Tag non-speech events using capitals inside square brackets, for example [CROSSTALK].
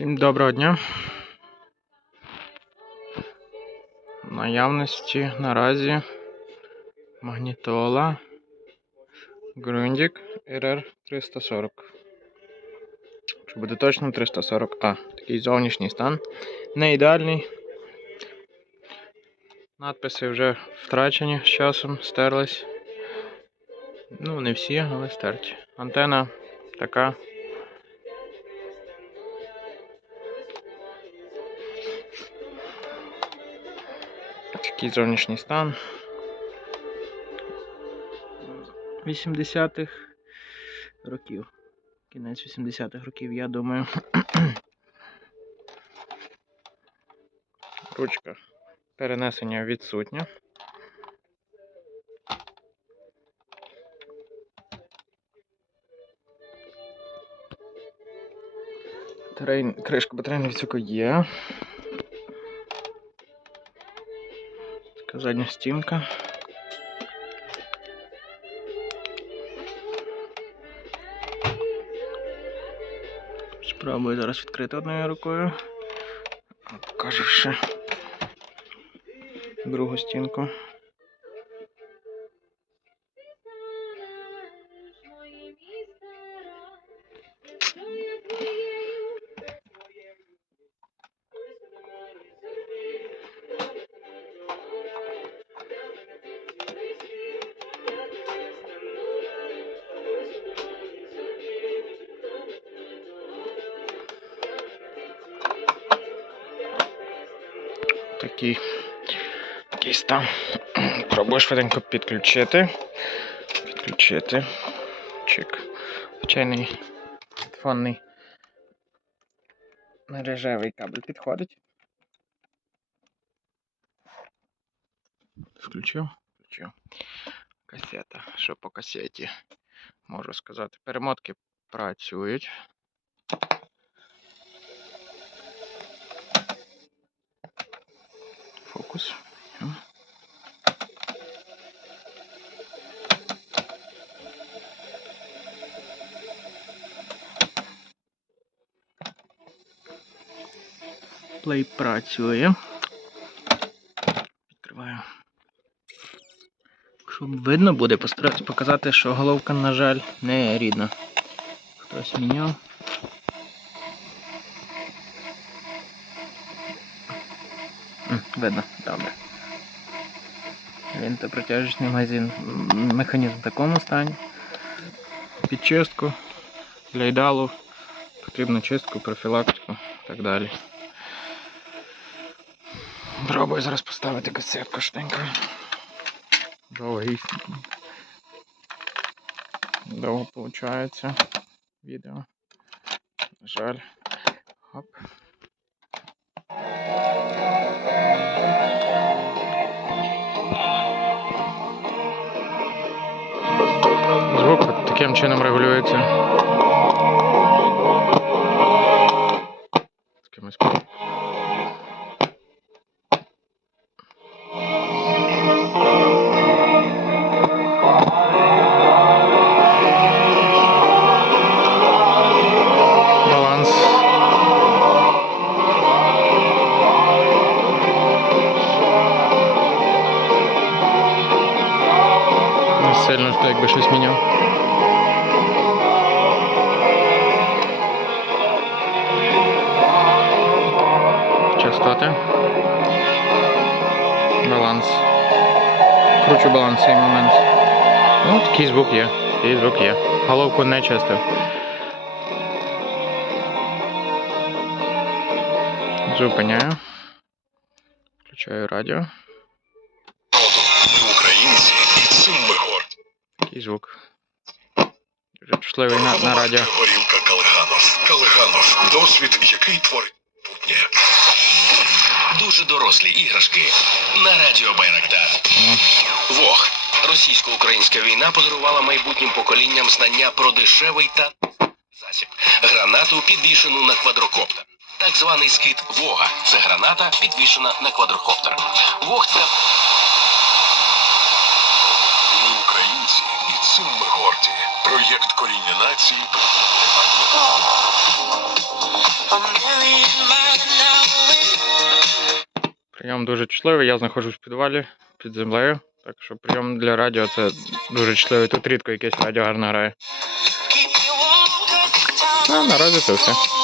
Всім доброго дня. Наявності наразі магнітола Grundig RR 340. Щоб бути точним, 340А. Такий зовнішній стан. Не ідеальний. Надписи вже втрачені з часом, стерлись. Ну, не всі, але стерті. Антена така. Такий зовнішній стан. 80-х років. Кінець 80-х років, я думаю. [COUGHS] Ручка перенесення відсутня. Кришка батарейного відсока є. Така задня стінка. Спробую зараз відкрити одною рукою. Покажу ще другу стінку. Такий, такий стан. Пробую швиденько підключити. Підключити. Чик. Звичайний фонний мережевий кабель підходить. Включив? Включив. Касета. Що по касеті? Можу сказати. Перемотки працюють. Фокус. Плей працює. Відкриваю. Щоб видно буде, постараюсь показати, що головка, на жаль, не рідна. Хтось міняв. Видно, добре. Він та протяжечний магазин. Механізм в такому стані. Під чистку, для ідеалу потрібно чистку, профілактику і так далі. Пробую зараз поставити касетку штенько. Довгий. Довго виходить відео. На жаль. Хоп. яким чином регулюється. Такимось сильно, що якби щось міняв. Баланс. Кручу баланс в цей момент. Ну, такий звук є. Такий звук є. Головку не чистив. Зупиняю. Включаю радіо. Українці, і цим ми. Такий звук. Дуже чутливий на, на радіо. Горілка Калиганос. Калиганос. Досвід, який творить путнє. Дуже дорослі іграшки на радіо Байрактар. Вог. Російсько-українська війна подарувала майбутнім поколінням знання про дешевий та засіб. Гранату підвішену на квадрокоптер. Так званий скид Вога. Це граната, підвішена на квадрокоптер. Вог це Ми українці, і цим ми горді. Проєкт коріння нації. Прийом дуже чутливий, я знаходжусь в підвалі під землею. Так що прийом для радіо це дуже чутливий. Тут рідко якесь радіо гарно грає. А наразі це все.